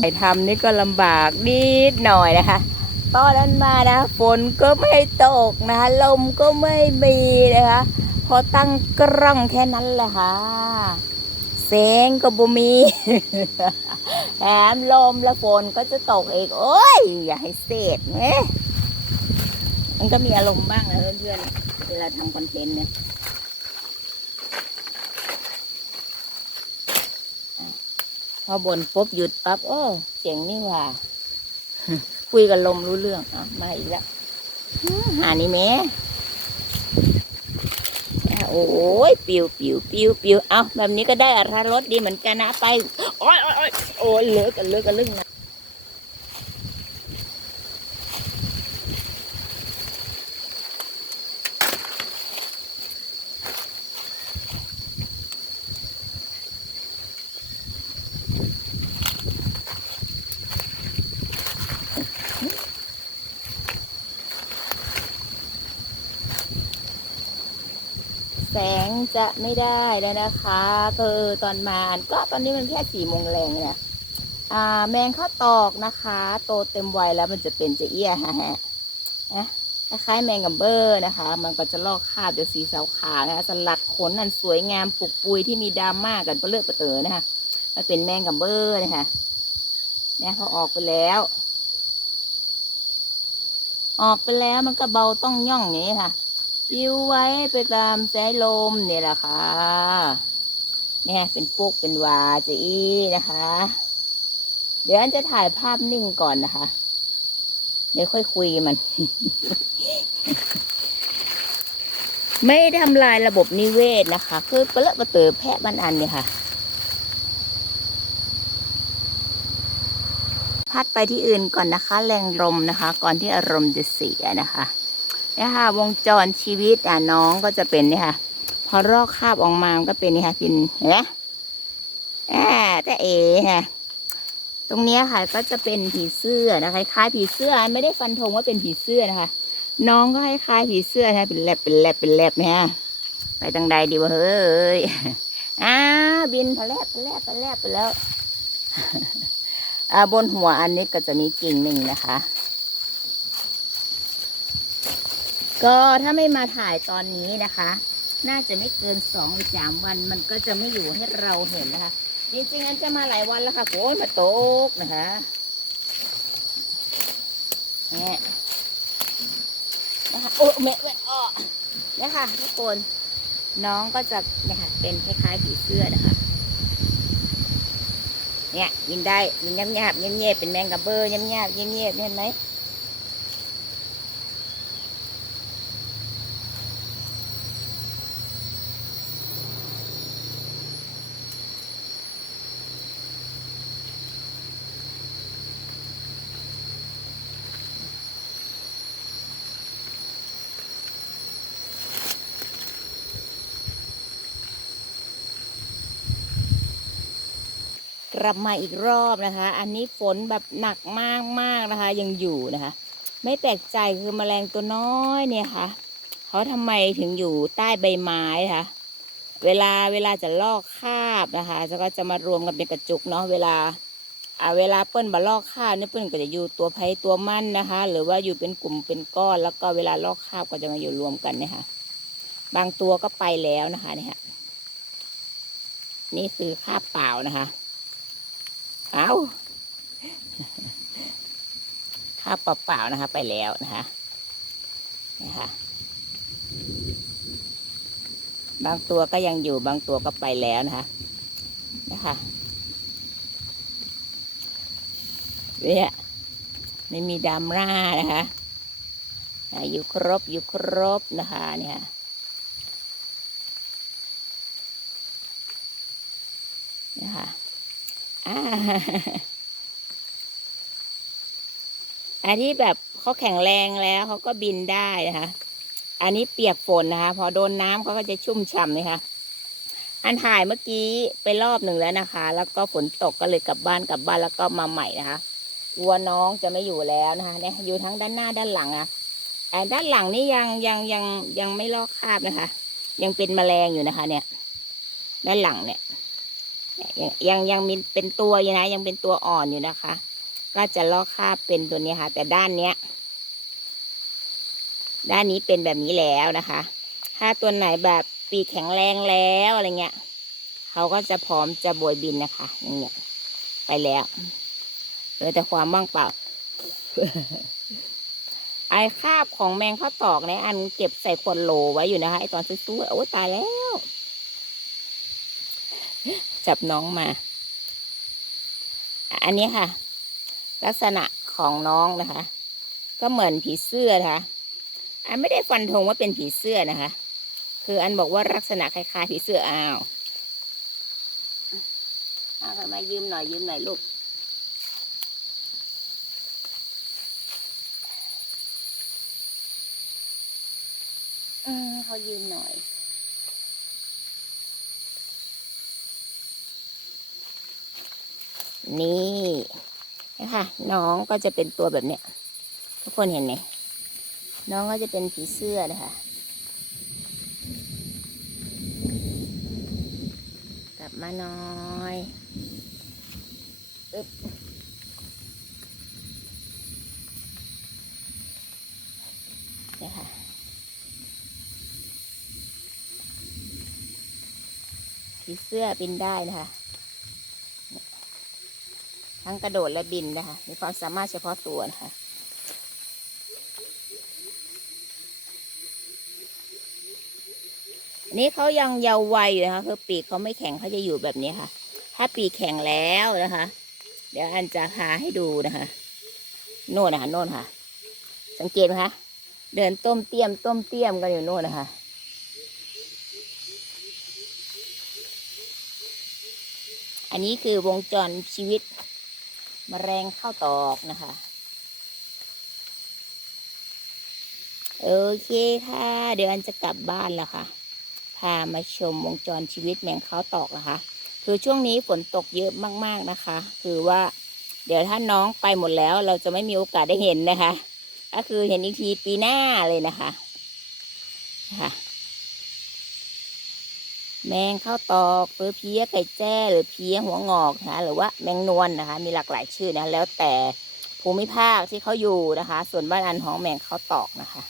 ไปทำนี่ก็ลำบากนิดหน่อยนะคะตอนนั้นมานะ ฝนก็ไม่ตกนะคะลมก็ไม่มีนะคะพอตั้งกล้องแค่นั้นแหละค่ะแสงก็บ่มีแถมลมและฝนก็จะตกอีก โอ้ย อย่าให้เสร็จเนะมันก็มีอารมณ์บ้างนะเพื่อนๆเวลาทำคอนเทนต์เนี่ย พอบนปุ๊บหยุดปั๊บโอ้เสียงนี่ว่า คุยกับลมรู้เรื่องอะมาอีกแล้วอืมหานี่แม่โอ้ยปิวปิวปิวปิวเอาแบบนี้ก็ได้อรรถรสดีเหมือนกันนะไป โอ้ยโอ้ยโอ้ยเลิกกันเลิกกันเรื่องนะ แสงจะไม่ได้แล้วนะคะคือตอนมาก็ตอนนี้มันแค่สี่โมงแรงเนี่ยอ่า แมงข้าวตอกนะคะ โตเต็มวัยแล้วมันจะเป็นจะเอี้ยฮะฮะนะคล้ายแมงกัมเบอร์นะคะ มันก็จะลอกคราบเดี๋ยวสีขาวนะคะสลัดขนอันสวยงามปุกปุยที่มีดราม่ากันเปลือกเปรอะเตอนะคะมันเป็นแมงกัมเบอร์นะคะเนี่ยพอออกไปแล้ว ออกไปแล้วมันก็เบาต้องย่องอย่างนี้ค่ะ ปิวไว้ไปตามสายลมเนี่ยแหละค่ะเนี่ยเป็นปุกเป็นวาจะอีนะคะ เดี๋ยวอันจะถ่ายภาพนิ่งก่อนนะคะ เดี๋ยวค่อยคุยมัน ไม่ได้ทำลายระบบนิเวศนะคะ คือเปลอะประเตอแพะบ้านอันเนี่ยค่ะ พัดไปที่อื่นก่อนนะคะ แรงลมนะคะ ก่อนที่อารมณ์จะเสียนะคะ เนี่ยค่ะ วงจรชีวิตอะน้องก็จะเป็นเนี่ยค่ะ พอรอกคาบออกมามันก็เป็นเนี่ยค่ะเป็นเห็นไหมอ่าแต่เอ๋ค่ะตรงเนี้ยค่ะก็จะเป็นผีเสื้อนะคะคล้ายผีเสื้อไม่ได้ฟันธงว่าเป็นผีเสื้อนะคะ น้องก็คล้ายผีเสื้อนะเป็นแลบเป็นแลบเป็นแลบนะฮะไปทางใดดีวะเฮ้ยอ้าบินพะแลบพะแลบพะแลบไปแล้วอ่าบนหัวอันนี้ก็จะมีกิ่งหนึ่งนะคะ ก็ถ้าไม่มาถ่ายตอนนี้นะคะ น่าจะไม่เกินสองหรือสามวันมันก็จะไม่อยู่ให้เราเห็นนะคะ จริงๆอันจะมาหลายวันแล้วค่ะโอ้ยมาตกนะคะเนี่ยนะคะโอ้แม่แม่อ้อเนี่ยค่ะทุกคนน้องก็จะเนี่ยค่ะเป็นคล้ายๆผีเสื้อนะคะ เนี่ยยินได้ยินเงียบเงียบๆเป็นแมงกะเบอร์ยับยับเงียบเงียบๆเห็นไหม ลับมาอีกรอบนะคะ อันนี้ฝนแบบหนักมากมากนะคะ ยังอยู่นะคะ ไม่แปลกใจคือแมลงตัวน้อยเนี่ยค่ะเขาทำไมถึงอยู่ใต้ใบไม้คะเวลาเวลาจะลอกคราบนะคะแล้วก็จะมารวมกันเป็นกระจุกเนาะเวลาอ่าเวลาเปิ้ลมาลอกคราบเนี่ยเปิ้ลก็จะอยู่ตัวไผ่ตัวมั่นนะคะ หรือว่าอยู่เป็นกลุ่มเป็นก้อนแล้วก็เวลาลอกคราบก็จะมาอยู่รวมกันเนี่ยค่ะ บางตัวก็ไปแล้วนะคะเนี่ยนี่คือคราบเปล่านะคะ เอาข้าวเปล่าๆนะคะ ไปแล้วนะคะนะคะบางตัวก็ยังอยู่บางตัวก็ไปแล้วนะคะนะคะเนี่ยไม่มีดำร่านะคะอ่าอยู่ครบอยู่ครบนะคะเนี่ยนะคะ อันที่แบบเขาแข็งแรงแล้วเขาก็บินได้นะคะ อันนี้เปียกฝนนะคะ พอโดนน้ำเขาก็จะชุ่มฉ่ำนะคะอันถ่ายเมื่อกี้ไปรอบหนึ่งแล้วนะคะ แล้วก็ฝนตกก็เลยกลับบ้านกลับบ้านแล้วก็มาใหม่นะคะวัวน้องจะไม่อยู่แล้วนะคะเนี่ยอยู่ทั้งด้านหน้าด้านหลังอะ่ะด้านหลังนี่ยังยังยังยังไม่ลอกคราบนะคะ ยังเป็นแมลงอยู่นะคะ เนี่ย ด้านหลังเนี่ย ยังยังยังมีเป็นตัวอยู่นะ ยังเป็นตัวอ่อนอยู่นะคะ ก็จะลอกคาบเป็นตัวนี้ค่ะ แต่ด้านเนี้ย ด้านนี้เป็นแบบนี้แล้วนะคะ ถ้าตัวไหนแบบปีแข็งแรงแล้วอะไรเงี้ยเขาก็จะพร้อมจะโบยบินนะคะอย่างเงี้ยไปแล้วเหลือแต่ความว่างเปล่าไอ้คาบของแมงข้าวตอกเนี่ยอันเก็บใส่ขวดโหลไว้อยู่นะคะไอตอนซื้อๆโอ้ยตายแล้ว จับน้องมา อันนี้ค่ะ ลักษณะของน้องนะคะ ก็เหมือนผีเสื้อนะคะอันไม่ได้ฟันธงว่าเป็นผีเสื้อนะคะ คืออันบอกว่าลักษณะคล้ายๆผีเสื้ออ้าวเอาไปมายืมหน่อยยืมหน่อยลูกเออเขายืมหน่อย นี่นะคะน้องก็จะเป็นตัวแบบเนี้ย ทุกคนเห็นไหมน้องก็จะเป็นผีเสื้อนะคะกลับมาหน้อยอึบเนี่ยค่ะผีเสื้อบินได้นะคะ ทั้งกระโดดและบินนะคะ มีความสามารถเฉพาะตัวนะคะอันนี้เขายังเยาว์วัยอยู่นะคะคือปีกเขาไม่แข็งเขาจะอยู่แบบนี้ค่ะ ถ้าปีกแข็งแล้วนะคะ เดี๋ยวอันจะพาให้ดูนะคะโน่นนะคะโน่นค่ะ สังเกตไหมคะเดินต้มเตี้ยมต้มเตี้ยมกันอยู่โน่นนะคะอันนี้คือวงจรชีวิต มแมลงข้าวตอกนะคะ โอเคค่ะ เดี๋ยวอันจะกลับบ้านแล้วค่ะ พามาชมวงจรชีวิตแมงข้าวตอกนะคะ คือช่วงนี้ฝนตกเยอะมากๆนะคะ คือว่าเดี๋ยวถ้าน้องไปหมดแล้วเราจะไม่มีโอกาสได้เห็นนะคะ ก็คือเห็นอีกทีปีหน้าเลยนะคะค่ะ แมงข้าวตอกหรือเพี้ยไก่แจ้หรือเพี้ยหัวงอกนะคะหรือว่าแมงนวลนะคะ มีหลากหลายชื่อนะแล้วแต่ภูมิภาคที่เขาอยู่นะคะ ส่วนบ้านอันของแมงข้าวตอกนะคะ